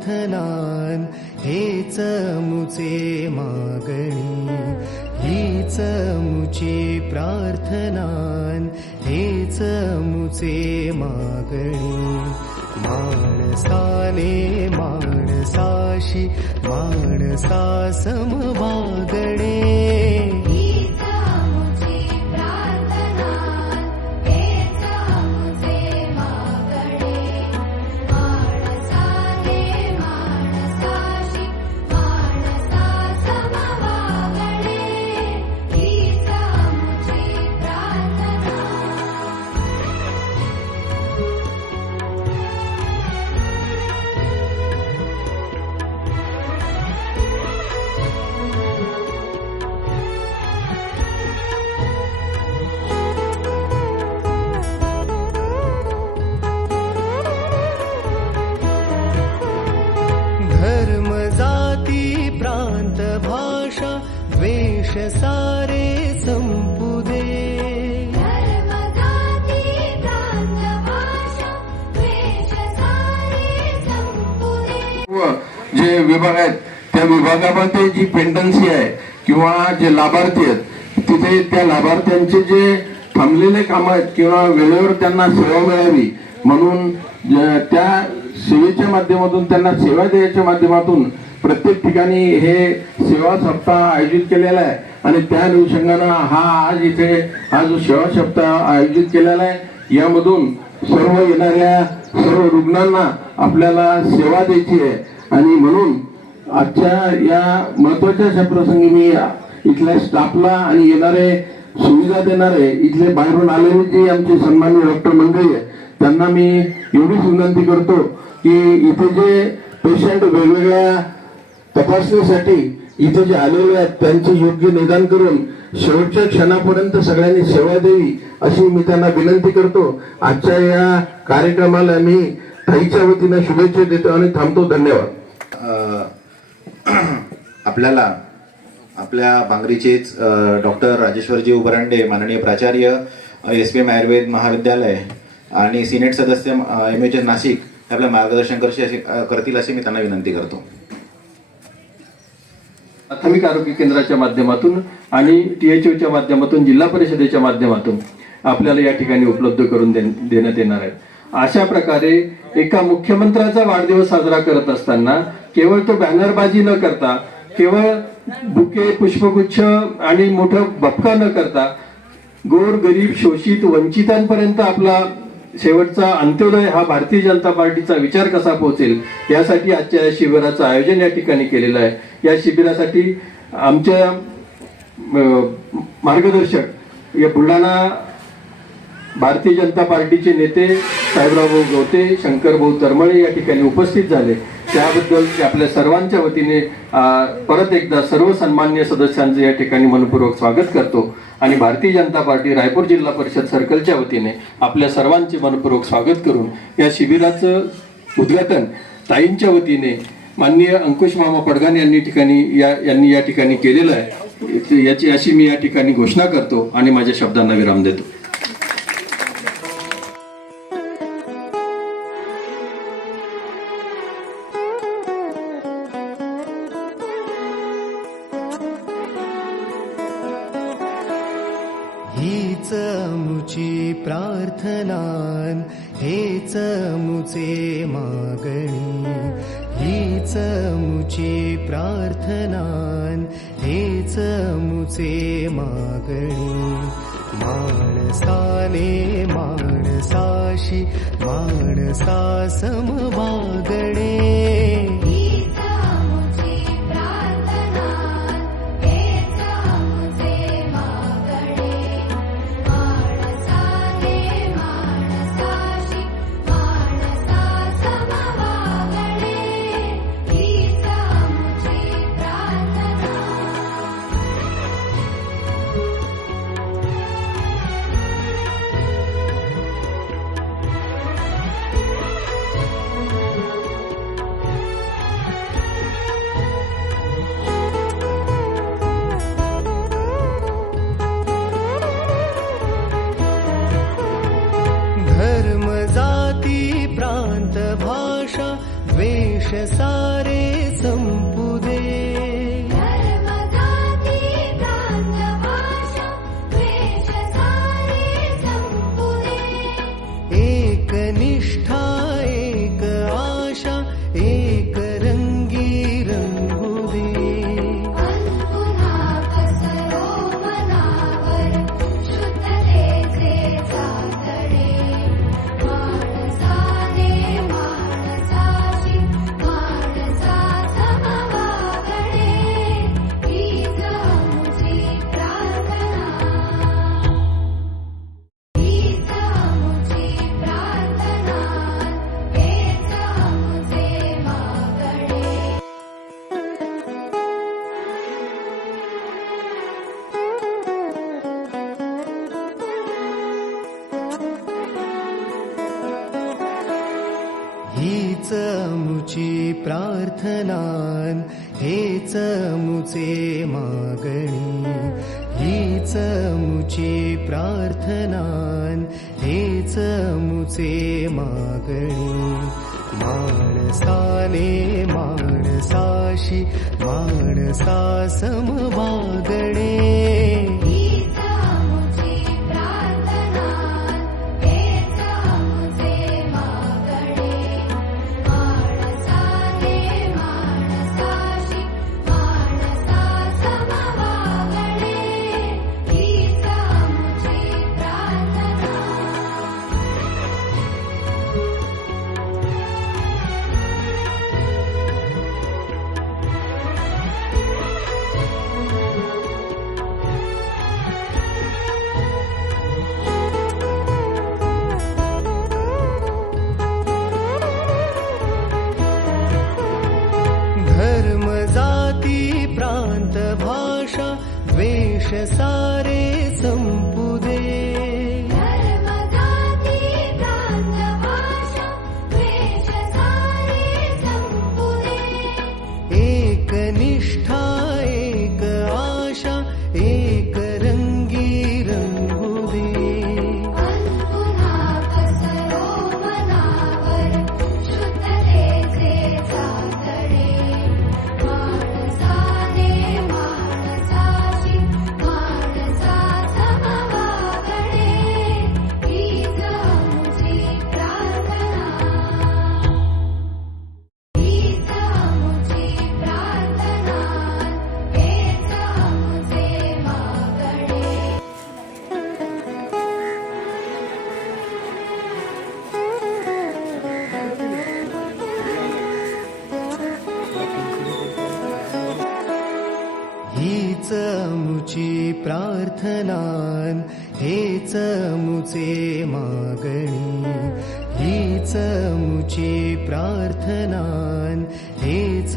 प्रार्थनान हेच मुचे मागणी, हीच मुची प्रार्थनान हेच मुचे मागणी. माणसाने माणसाशी माणसा समभागणे, धर्म जाती प्रांत भाषा द्वेष सारे संपुदे, धर्म जाती प्रांत भाषा द्वेष सारे संपुदे. जे विभाग आहेत त्या विभागामध्ये जी पेंडन्सी आहे किंवा जे लाभार्थी आहेत तिथे त्या लाभार्थ्यांचे जे थांबलेले काम आहेत किंवा वेळेवर त्यांना सेवा मिळावी म्हणून त्या सेवेच्या माध्यमातून त्यांना सेवा द्यायच्या माध्यमातून प्रत्येक ठिकाणी हे सेवा सप्ताह आयोजित केलेला आहे. आणि त्या अनुषंगानं आज इथे हा जो सेवा सप्ताह आयोजित केलेला आहे यामधून सर्व येणाऱ्या सर्व रुग्णांना आपल्याला सेवा द्यायची आहे. आणि म्हणून आजच्या या महत्वाच्या अशा प्रसंगी मी इथल्या स्टाफला आणि येणारे सुविधा देणारे इथले बाहेरून आलेले जे आमचे सन्माननीय डॉक्टर मंडळी आहे त्यांना मी एवढीच विनंती करतो की इथे जे पेशंट वेगवेगळ्या तपासणीसाठी इथे जे आलेले आहेत त्यांचे योग्य निदान करून शेवटच्या क्षणापर्यंत सगळ्यांनी सेवा द्यावी अशी मी त्यांना विनंती करतो. आजच्या या कार्यक्रमाला मी ताईच्या वतीने शुभेच्छा देतो आणि थांबतो. धन्यवाद. आपल्याला आपल्या भांगरीचेच डॉक्टर राजेश्वरजी उबरांडे माननीय प्राचार्य SPM आयुर्वेद महाविद्यालय आणि सिनेट सदस्य MHS नाशिक आपल्या मार्गदर्शन करतील अशी मी त्यांना विनंती करतो. प्राथमिक आरोग्य केंद्राच्या माध्यमातून आणि THOच्या माध्यमातून जिल्हा परिषदेच्या माध्यमातून आपल्याला या ठिकाणी उपलब्ध करून देण्यात येणार आहे. अशा प्रकारे एका मुख्यमंत्र्याचा वाढदिवस साजरा करत असताना केवळ तो बॅनरबाजी न करता, केवळ बुके पुष्पगुच्छ आणि मोठं बपका न करता गोर गरीब शोषित वंचितांपर्यंत आपला शेवटचा अंत्योदय हा भारतीय जनता पार्टीचा विचार कसा पोहोचेल यासाठी आजच्या या शिबिराचं आयोजन या ठिकाणी केलेलं आहे. या शिबिरासाठी आमच्या मार्गदर्शक या बुलढाणा भारतीय जनता पार्टीचे नेते साहेबराव गवते, शंकरभाऊ तरमळे या ठिकाणी उपस्थित झाले. त्याबद्दल आपल्या सर्वांच्या वतीने परत एकदा सर्व सन्मान्य सदस्यांचे या ठिकाणी मनपूर्वक स्वागत करतो आणि भारतीय जनता पार्टी रायपूर जिल्हा परिषद सर्कलच्या वतीने आपल्या सर्वांचे मनपूर्वक स्वागत करून या शिबिराचं उद्घाटन ताईंच्या वतीने माननीय अंकुश मामा पडगाण यांनी या ठिकाणी केलेलं आहे. याची अशी मी या ठिकाणी घोषणा करतो आणि माझ्या शब्दांना विराम देतो. हीच मुची प्रार्थनान हेच मुचे मागणी, हीच मुची प्रार्थनान हेच मुचे मागणी. माणसाने माणसाशी माणसा समभागणे, द्वेष सारे संपू दे. धर्म जाती प्रांत भाषा द्वेष सारे संपू दे. एक निष्ठा एक आशा एक रंगी रंगू दे. पुन्हा पसरो मनावर शुद्धतेचे चांदणे. माणसाने माणसाशी माणसा समवागणे. हीच आमची प्रार्थना. हीच आमची प्रार्थना. हेच आमचे मागणे. हीच अमुची प्रार्थनान हेच अमुचे मागणी. हीच अमुची प्रार्थनान हेच अमुचे मागणी. माणसाने माणसाशी माणसा समवागणे. हीच आमची प्रार्थना. हेच आमचे मागणे. माणसाने माणसाशी माणसा समवागणे. हीच आमची प्रार्थना. धर्म जाती प्रांत भाषा द्वेष सारे संपू दे. धर्म जाती प्रांत भाषा द्वेष सारे संपू दे. एक निष्ठा एक आशा एक रंगी रंगू दे. पुन्हा पसरो मनावर शुद्धतेचे चांदणे. माणसाने माणसाशी माणसा समवागणे. हीच आमची प्रार्थना. हीच आमची प्रार्थना. हेच आमचे मागणे. हीच अमुची प्रार्थनान हेच अमुचे मागणी. हीच अमुची प्रार्थनान हेच